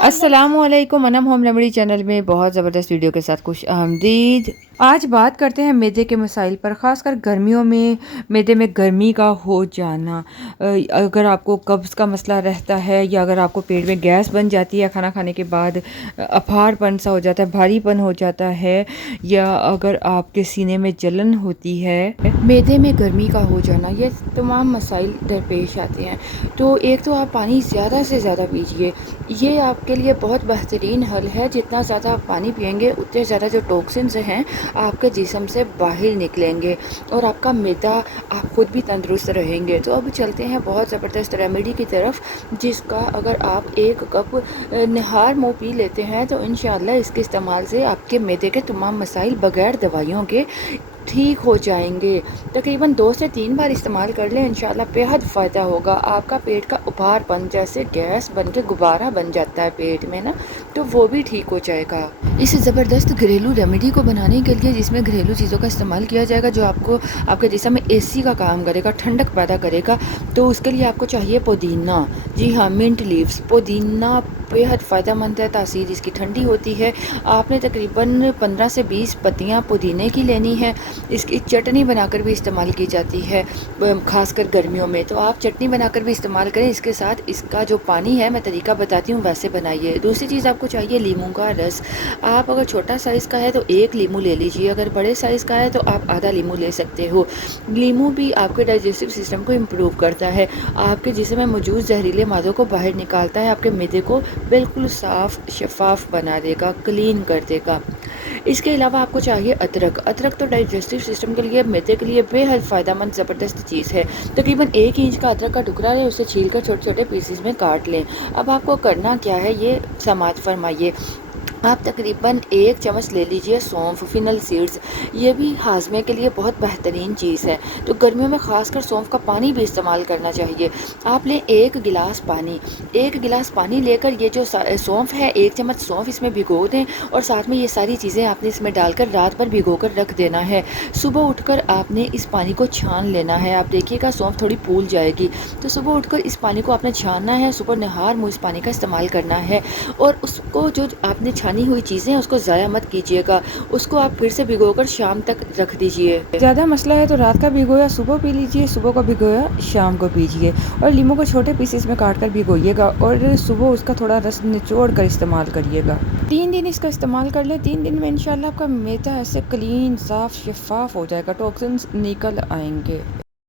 अस्सलाम वालेकुम Anam home remedy channel में बहुत ज़बरदस्त वीडियो के साथ खुश आमदीद। आज बात करते हैं मैदे के मसाइल पर, ख़ासकर गर्मियों में मैदे में गर्मी का हो जाना। अगर आपको कब्ज़ का मसला रहता है या अगर आपको पेट में गैस बन जाती है खाना खाने के बाद, अफारपन सा हो जाता है, भारीपन हो जाता है, या अगर आपके सीने में जलन होती है, मैदे में गर्मी का हो जाना, ये तमाम मसाइल दरपेश आते हैं। तो एक तो आप पानी ज़्यादा से ज़्यादा पीजिए, ये आपके लिए बहुत बेहतरीन हल है। जितना ज़्यादा आप पानी पिएंगे उतने ज़्यादा जो टॉक्सिन्स हैं आपके जिस्म से बाहर निकलेंगे और आपका मैदा, आप खुद भी तंदुरुस्त रहेंगे। तो अब चलते हैं बहुत ज़बरदस्त रेमेडी की तरफ, जिसका अगर आप 1 कप निहार मुँह पी लेते हैं तो इंशाअल्लाह इसके इस्तेमाल से आपके मैदे के तमाम मसाइल बग़ैर दवाइयों के ठीक हो जाएंगे। तकरीबन 2 से 3 बार इस्तेमाल कर लें, इंशाल्लाह बेहद फ़ायदा होगा। आपका पेट का उभारपन, जैसे गैस बन के गुब्बारा बन जाता है पेट में ना, तो वो भी ठीक हो जाएगा। इस ज़बरदस्त घरेलू रेमेडी को बनाने के लिए, जिसमें घरेलू चीज़ों का इस्तेमाल किया जाएगा जो आपको आपके जिस्म में एसी का काम करेगा, ठंडक पैदा करेगा, तो उसके लिए आपको चाहिए पुदीना। जी हाँ, मिंट लीव्स। पुदीना बेहद फ़ायदेमंद है, तासीर इसकी ठंडी होती है। आपने तकरीबन 15 से 20 पत्तियाँ पुदीने की लेनी है। इसकी चटनी बनाकर भी इस्तेमाल की जाती है, ख़ासकर गर्मियों में, तो आप चटनी बनाकर भी इस्तेमाल करें। इसके साथ इसका जो पानी है, मैं तरीका बताती हूँ, वैसे बनाइए। दूसरी चीज़ आपको चाहिए लीमू का रस। आप अगर छोटा साइज़ का है तो 1 लीमू ले लीजिए, अगर बड़े साइज़ का है तो आप आधा लीमू ले सकते हो। लीमू भी आपके डाइजेस्टिव सिस्टम को इम्प्रूव करता है, आपके जिस्म में मौजूद जहरीले मादों को बाहर निकालता है, आपके मैदे को बिल्कुल साफ़ शफाफ बना देगा, क्लीन कर देगा। इसके अलावा आपको चाहिए अदरक। अदरक तो डाइजेस्टिव सिस्टम के लिए, मैदे के लिए बेहद फ़ायदेमंद ज़बरदस्त चीज़ है। तकरीबन 1 इंच का अदरक का टुकड़ा है, उसे छील कर छोटे छोटे पीसेस में काट लें। अब आपको करना क्या है, ये समात फरमाइए। आप तकरीबन 1 चम्मच ले लीजिए सौंफ, फिनल सीड्स। ये भी हाजमे के लिए बहुत बेहतरीन चीज़ है, तो गर्मियों में ख़ासकर सौंफ का पानी भी इस्तेमाल करना चाहिए। आप लें 1 गिलास पानी। 1 गिलास पानी लेकर ये जो सौंफ है, 1 चम्मच सौंफ इसमें भिगो दें और साथ में ये सारी चीज़ें आपने इसमें डालकर रात भर भिगो कर रख देना है। सुबह उठकर आपने इस पानी को छान लेना है। आप देखिएगा सौंफ थोड़ी फूल जाएगी, तो सुबह उठकर इस पानी को आपने छानना है। सुबह नहार मुँह इस पानी का इस्तेमाल करना है और उसको जो आपने छानी हुई चीज़ें उसको ज़ाया मत कीजिएगा, उसको आप फिर से भिगोकर शाम तक रख दीजिए। ज़्यादा मसला है तो रात का भिगोया सुबह पी लीजिए, सुबह का भिगोया शाम को पीजिए। और लीमू को छोटे पीसेस में काट कर भिगोइएगा और सुबह उसका थोड़ा रस निचोड़ कर इस्तेमाल करिएगा। 3 दिन इसका इस्तेमाल कर लें। 3 दिन में इंशाल्लाह आपका मैदा ऐसे क्लीन, साफ़, शफाफ हो जाएगा, टॉक्सिन्स निकल आएंगे।